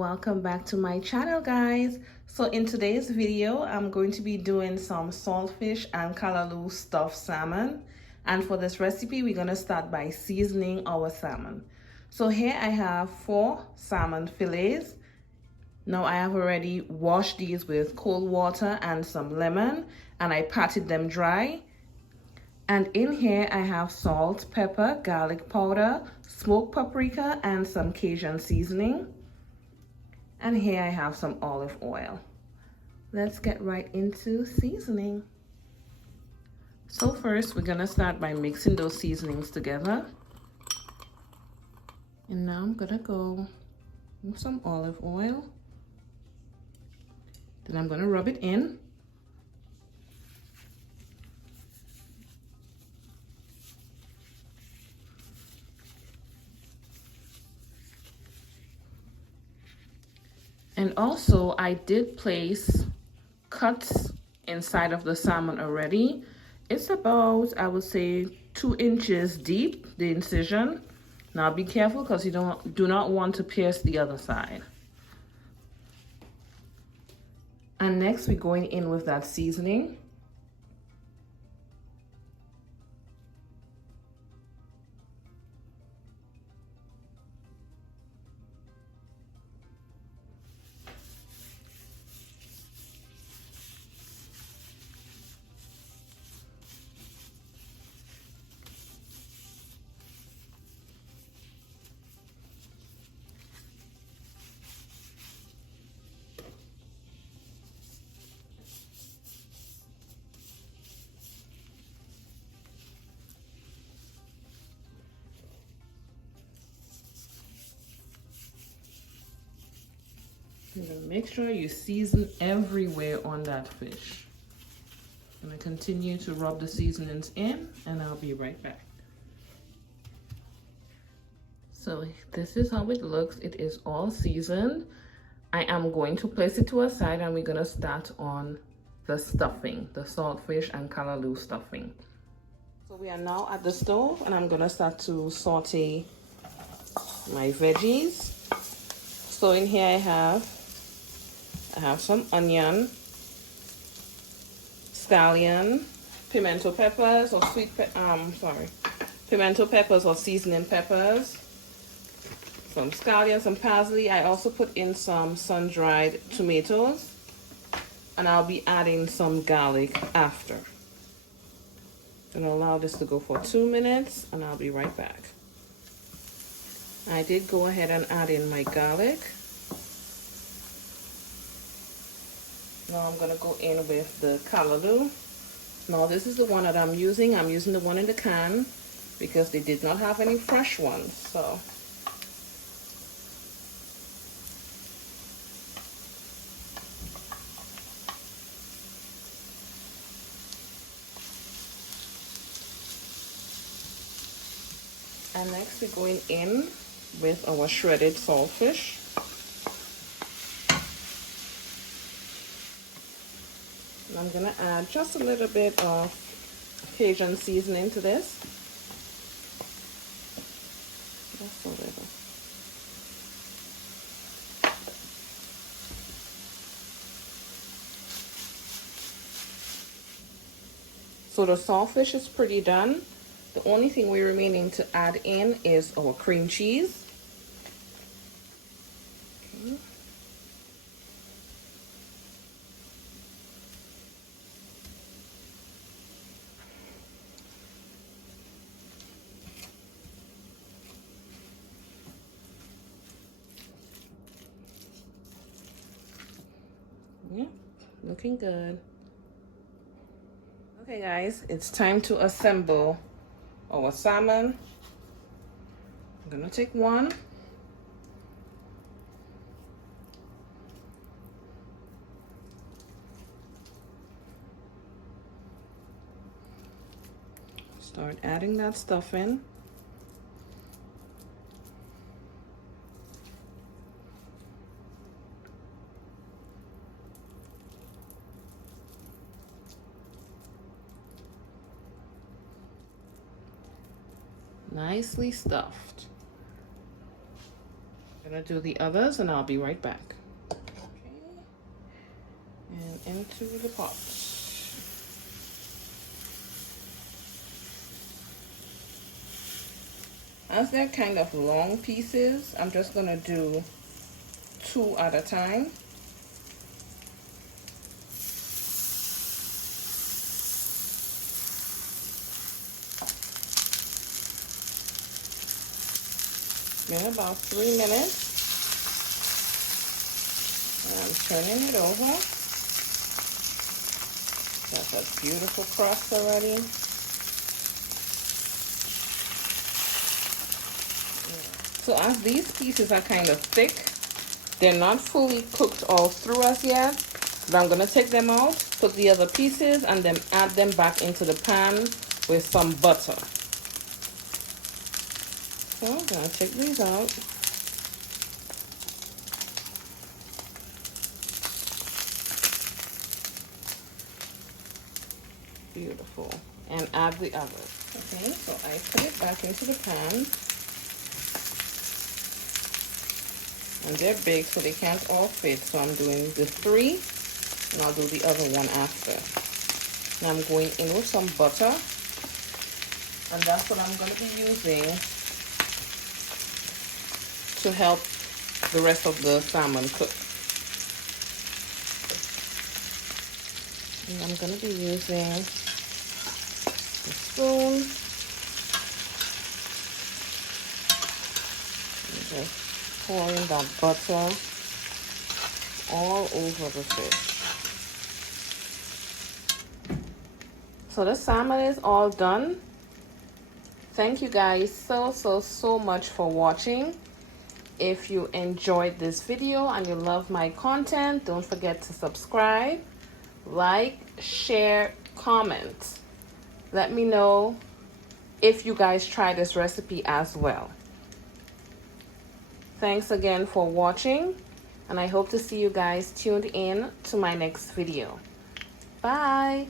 Welcome back to my channel, guys. So in today's video I'm going to be doing some saltfish and callaloo stuffed salmon, and for this recipe we're going to start by seasoning our salmon. So here I have 4 salmon fillets. Now I have already washed these with cold water and some lemon, and I patted them dry. And in here I have salt, pepper, garlic powder, smoked paprika, and some Cajun seasoning. And here I have some olive oil. Let's get right into seasoning. So first we're gonna start by mixing those seasonings together. And now I'm gonna go with some olive oil. Then I'm gonna rub it in. And also I did place cuts inside of the salmon already. It's about, I would say, 2 inches deep, the incision. Now be careful because you do not want to pierce the other side. And next we're going in with that seasoning. You're gonna make sure you season everywhere on that fish. I'm gonna continue to rub the seasonings in, and I'll be right back. So this is how it looks. It is all seasoned. I am going to place it to a side, and we're gonna start on the stuffing, the saltfish and callaloo stuffing. So we are now at the stove, and I'm gonna start to saute my veggies. So in here I have some onion, scallion, pimento peppers or pimento peppers or seasoning peppers, some scallion, some parsley. I also put in some sun-dried tomatoes, and I'll be adding some garlic after. I'm gonna allow this to go for 2 minutes, and I'll be right back. I did go ahead and add in my garlic. Now I'm gonna go in with the callaloo. Now this is the one that I'm using. I'm using the one in the can because they did not have any fresh ones. So and next we're going in with our shredded saltfish. I'm gonna add just a little bit of Cajun seasoning to this. Just a little. So the saltfish is pretty done. The only thing we're remaining to add in is our cream cheese. Okay. Yeah, looking good. Okay guys, it's time to assemble our salmon. I'm gonna take one. Start adding that stuff in. Nicely stuffed. I'm gonna do the others and I'll be right back. Okay. And into the pot. As they're kind of long pieces, I'm just gonna do 2 at a time. In about 3 minutes, and I'm turning it over. That's a beautiful crust already. So as these pieces are kind of thick, they're not fully cooked all through as yet, but I'm gonna take them out, put the other pieces, and then add them back into the pan with some butter. So I'm gonna take these out. Beautiful. And add the others. Okay, so I put it back into the pan. And they're big, so they can't all fit. So I'm doing the 3, and I'll do the other one after. Now I'm going in with some butter. And that's what I'm going to be using to help the rest of the salmon cook. And I'm going to be using a spoon. And just pouring that butter all over the fish. So the salmon is all done. Thank you guys so much for watching. If you enjoyed this video and you love my content, don't forget to subscribe, like, share, comment. Let me know if you guys try this recipe as well. Thanks again for watching, and I hope to see you guys tuned in to my next video. Bye!